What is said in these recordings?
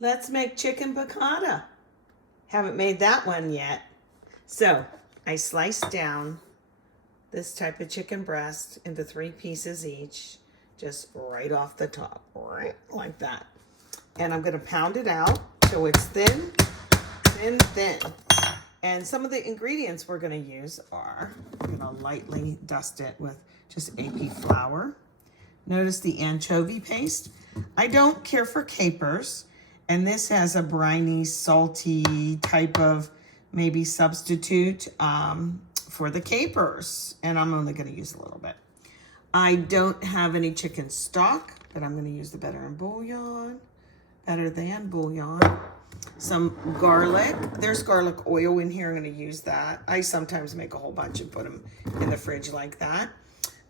Let's make chicken piccata. Haven't made that one yet. So I sliced down this type of chicken breast into 3 pieces each, just right off the top, right like that. And I'm gonna pound it out so it's thin, thin, thin. And some of the ingredients we're gonna use are, I'm gonna lightly dust it with just AP flour. Notice the anchovy paste. I don't care for capers, and this has a briny, salty type of maybe substitute for the capers, and I'm only gonna use a little bit. I don't have any chicken stock, but I'm gonna use the better than bouillon. Some garlic. There's garlic oil in here. I'm gonna use that. I sometimes make a whole bunch and put them in the fridge like that.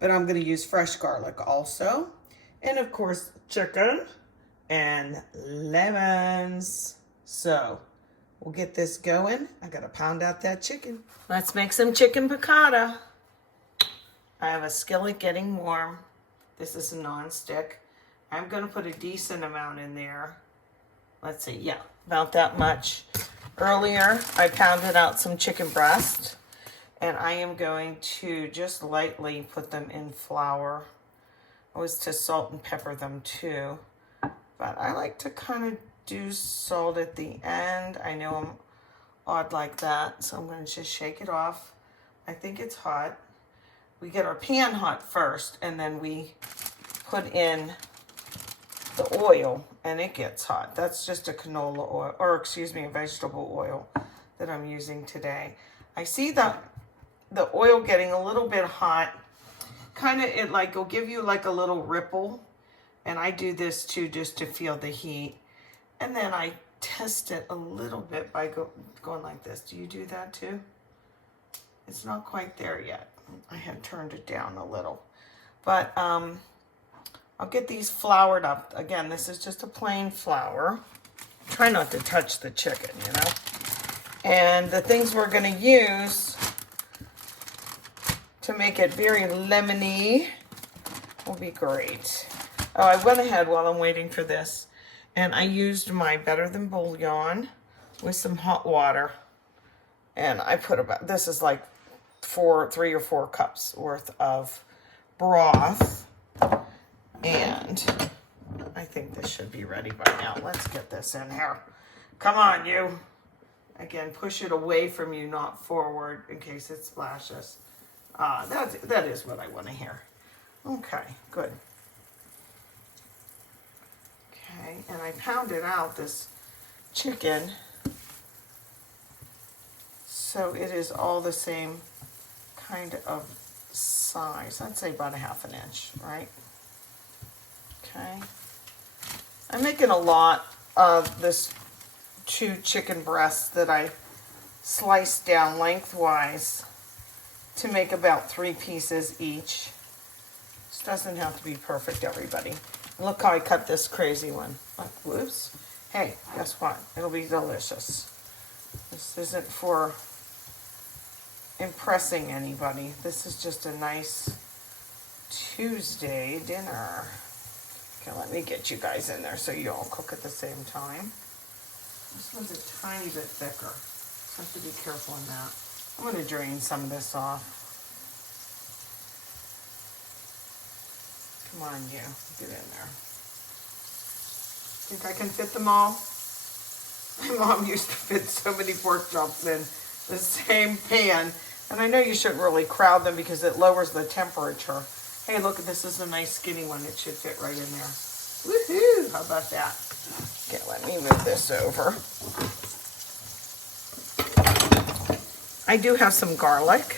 But I'm gonna use fresh garlic also. And of course, chicken and lemons. So we'll get this going. I gotta pound out that chicken. Let's make some chicken piccata. I have a skillet getting warm. This is a non-stick. I'm gonna put a decent amount in there. Let's see, yeah, about that much. Earlier, I pounded out some chicken breast, and I am going to just lightly put them in flour. I was to salt and pepper them too, but I like to kind of do salt at the end. I know I'm odd like that, so I'm going to just shake it off. I think it's hot. We get our pan hot first, and then we put in the oil, and it gets hot. That's just a canola oil, or excuse me, a vegetable oil that I'm using today. I see the oil getting a little bit hot. Kind of, it like will give you like a little ripple, and I do this too just to feel the heat. And then I test it a little bit by going like this. Do you do that too? It's not quite there yet. I had turned it down a little, but I'll get these floured up. Again, this is just a plain flour. Try not to touch the chicken, you know. And the things we're gonna use to make it very lemony will be great. Oh, I went ahead while I'm waiting for this, and I used my better than bouillon with some hot water. And I put about, this is like 3 or 4 cups worth of broth. And I think this should be ready by now. Let's get this in here. Come on, you. Again, push it away from you, not forward, in case it splashes. That is what I want to hear. Okay, good. Okay, and I pounded out this chicken so it is all the same kind of size. I'd say about a ½ inch, right? Okay. I'm making a lot of this 2 chicken breasts that I sliced down lengthwise to make about 3 pieces each. This doesn't have to be perfect, everybody. And look how I cut this crazy one. Like, whoops. Hey, guess what? It'll be delicious. This isn't for impressing anybody. This is just a nice Tuesday dinner. Okay, let me get you guys in there so you all cook at the same time. This one's a tiny bit thicker, so I have to be careful in that. I'm going to drain some of this off. Come on, you. Get in there. Think I can fit them all? My mom used to fit so many pork chops in the same pan. And I know you shouldn't really crowd them because it lowers the temperature. Hey, look, this is a nice skinny one. It should fit right in there. Woohoo! How about that? Okay, let me move this over. I do have some garlic.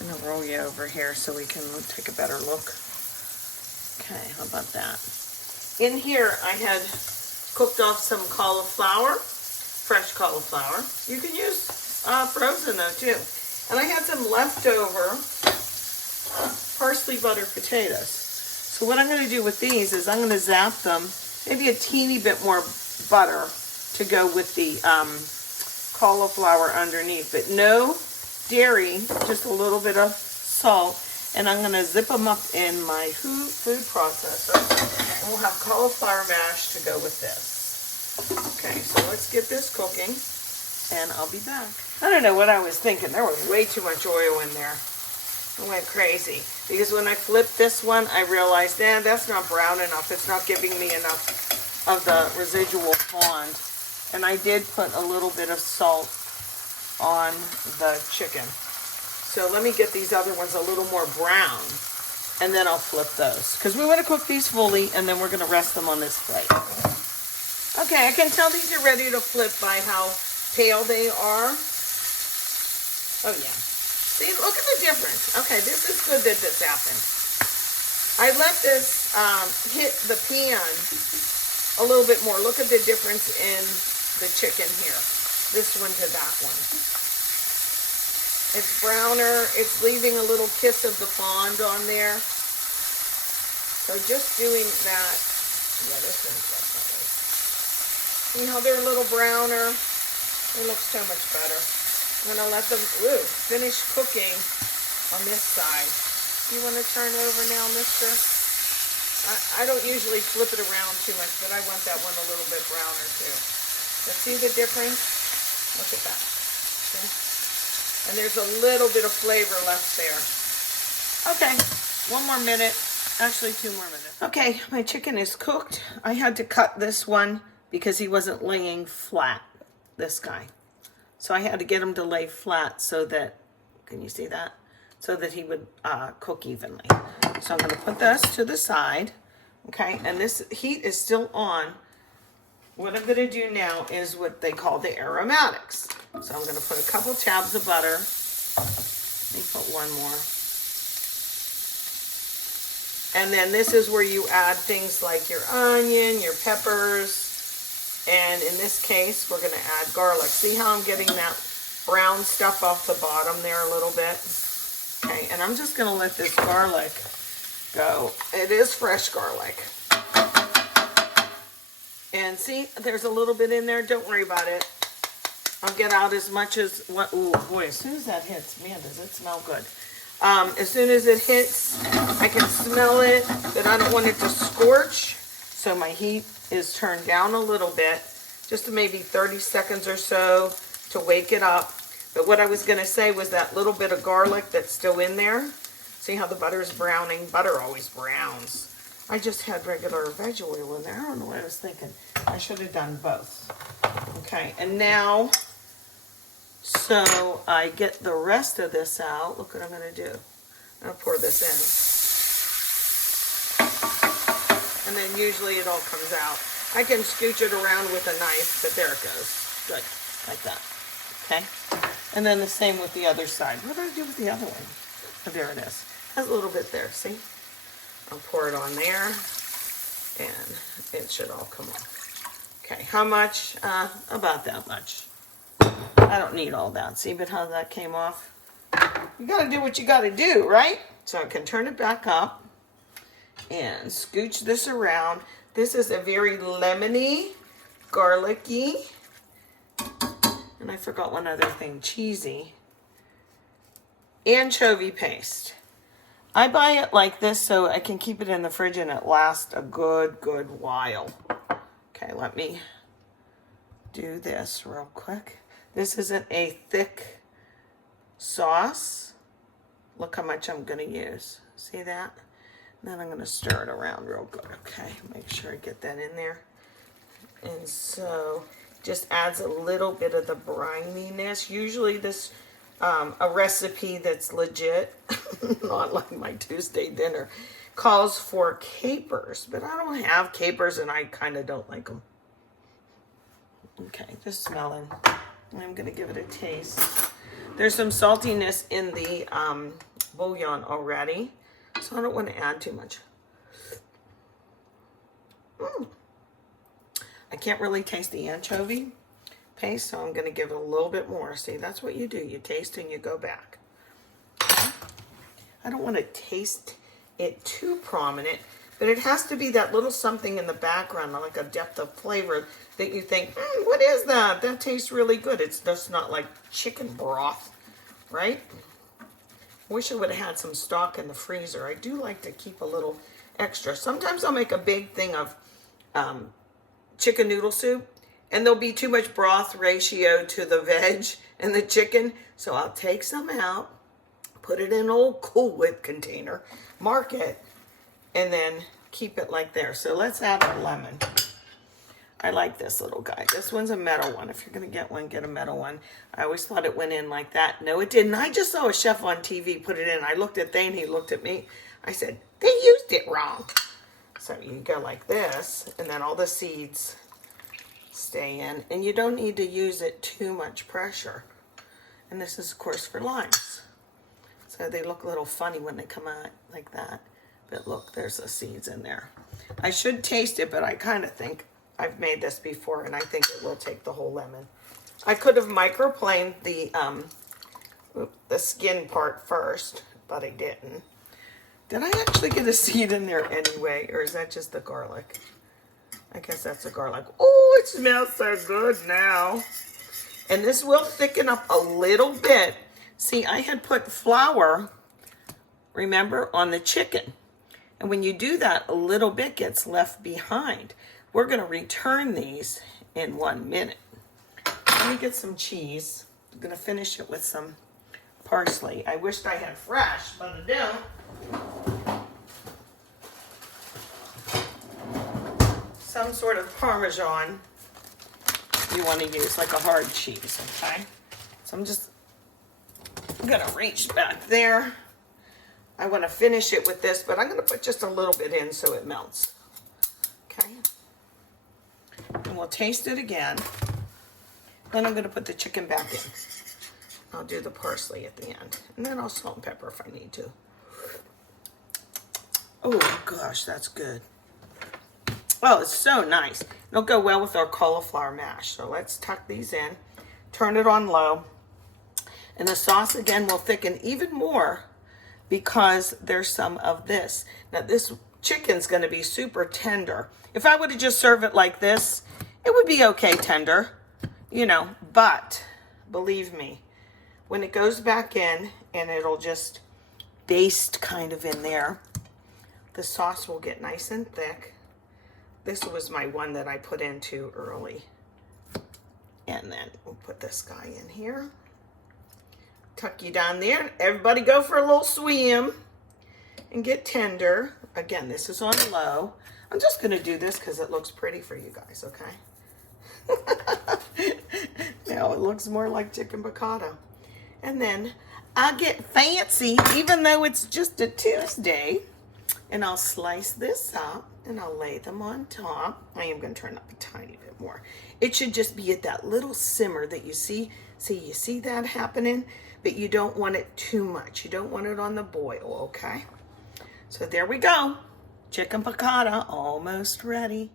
I'm going to roll you over here so we can take a better look. Okay, how about that? In here, I had cooked off some cauliflower, fresh cauliflower. You can use frozen though too. And I had some leftover parsley butter potatoes. So what I'm going to do with these is I'm going to zap them, maybe a teeny bit more butter to go with the cauliflower underneath, but no dairy, just a little bit of salt, and I'm going to zip them up in my food processor, and we'll have cauliflower mash to go with this. Okay, so let's get this cooking, and I'll be back. I don't know what I was thinking. There was way too much oil in there. I went crazy. Because when I flipped this one, I realized, that's not brown enough. It's not giving me enough of the residual fond. And I did put a little bit of salt on the chicken. So let me get these other ones a little more brown, and then I'll flip those. Because we want to cook these fully, and then we're going to rest them on this plate. Okay, I can tell these are ready to flip by how pale they are. Oh yeah. See, look at the difference. Okay, this is good that this happened. I let this hit the pan a little bit more. Look at the difference in the chicken here. This one to that one. It's browner. It's leaving a little kiss of the fond on there. So just doing that. Yeah, this one's definitely. See how they're a little browner? It looks so much better. I'm going to let them finish cooking on this side. You want to turn over now, mister? I don't usually flip it around too much, but I want that one a little bit browner too. But see the difference? Look at that. See? And there's a little bit of flavor left there. Okay, one more minute. Actually, 2 more minutes. Okay, my chicken is cooked. I had to cut this one because he wasn't laying flat, this guy. So I had to get him to lay flat so that, can you see that? So that he would cook evenly. So I'm going to put this to the side. Okay, and this heat is still on. What I'm going to do now is what they call the aromatics. So I'm going to put a couple tabs of butter. Let me put one more. And then this is where you add things like your onion, your peppers, and in this case, we're going to add garlic. See how I'm getting that brown stuff off the bottom there a little bit? Okay, and I'm just going to let this garlic go. It is fresh garlic. And see, there's a little bit in there. Don't worry about it. I'll get out as much as what. Ooh, boy! As soon as that hits, man, does it smell good? As soon as it hits, I can smell it, but I don't want it to scorch. So my heat is turned down a little bit, just to maybe 30 seconds or so to wake it up. But what I was going to say was that little bit of garlic that's still in there. See how the butter is browning? Butter always browns. I just had regular veg oil in there. I don't know what I was thinking. I should have done both. Okay, and now, so I get the rest of this out. Look what I'm going to do. I'm going to pour this in. And then usually it all comes out. I can scooch it around with a knife, but there it goes. Good, like that. Okay? And then the same with the other side. What did I do with the other one? Oh, there it is. Has a little bit there, see? I'll pour it on there, and it should all come off. Okay, how much? About that much. I don't need all that. See, but how that came off? You gotta do what you gotta do, right? So I can turn it back up and scooch this around. This is a very lemony, garlicky, and I forgot one other thing, cheesy, anchovy paste. I buy it like this so I can keep it in the fridge and it lasts a good while. Okay, let me do this real quick. This isn't a thick sauce. Look how much I'm going to use. See that? And then I'm going to stir it around real good. Okay, make sure I get that in there. And so just adds a little bit of the brininess. Usually this a recipe that's legit, not like my Tuesday dinner, calls for capers, but I don't have capers and I kind of don't like them. Okay, just smelling. I'm going to give it a taste. There's some saltiness in the bouillon already, so I don't want to add too much. I can't really taste the anchovy paste, so I'm going to give it a little bit more. See, that's what you do. You taste and you go back. I don't want to taste it too prominent, but it has to be that little something in the background, like a depth of flavor that you think, what is that? That tastes really good. It's just not like chicken broth, right? Wish I would have had some stock in the freezer. I do like to keep a little extra. Sometimes I'll make a big thing of chicken noodle soup, and there'll be too much broth ratio to the veg and the chicken. So I'll take some out, put it in an old Cool Whip container, mark it, and then keep it like there. So let's add our lemon. I like this little guy. This one's a metal one. If you're gonna get one, get a metal one. I always thought it went in like that. No, it didn't. I just saw a chef on TV put it in. I looked at Thane, he looked at me. I said, they used it wrong. So you go like this, and then all the seeds stay in, and you don't need to use it too much pressure. And this is, of course, for limes. So they look a little funny when they come out like that. But look, there's the seeds in there. I should taste it, but I kind of think I've made this before, and I think it will take the whole lemon. I could have microplaned the skin part first, but I didn't. Did I actually get a seed in there anyway, or is that just the garlic? I guess that's the garlic. Oh, it smells so good now. And this will thicken up a little bit. See, I had put flour, remember, on the chicken. And when you do that, a little bit gets left behind. We're going to return these in 1 minute. Let me get some cheese. I'm going to finish it with some parsley. I wished I had fresh, but I don't. Some sort of Parmesan you want to use, like a hard cheese, okay? So I'm just going to reach back there. I want to finish it with this, but I'm going to put just a little bit in so it melts. Okay? And we'll taste it again. Then I'm going to put the chicken back in. I'll do the parsley at the end. And then I'll salt and pepper if I need to. Oh gosh, that's good. Oh, it's so nice. It'll go well with our cauliflower mash. So let's tuck these in. Turn it on low. And the sauce again will thicken even more because there's some of this. Now this chicken's going to be super tender. If I would have just served it like this, it would be okay tender, you know, but believe me, when it goes back in and it'll just baste kind of in there, the sauce will get nice and thick. This was my one that I put in too early. And then we'll put this guy in here. Tuck you down there. Everybody go for a little swim and get tender. Again, this is on low. I'm just going to do this because it looks pretty for you guys, okay? Now it looks more like chicken piccata. And then I'll get fancy, even though it's just a Tuesday. And I'll slice this up and I'll lay them on top. I am going to turn up a tiny bit more. It should just be at that little simmer that you see. See, you see that happening? But you don't want it too much. You don't want it on the boil, okay? So there we go. Chicken piccata almost ready.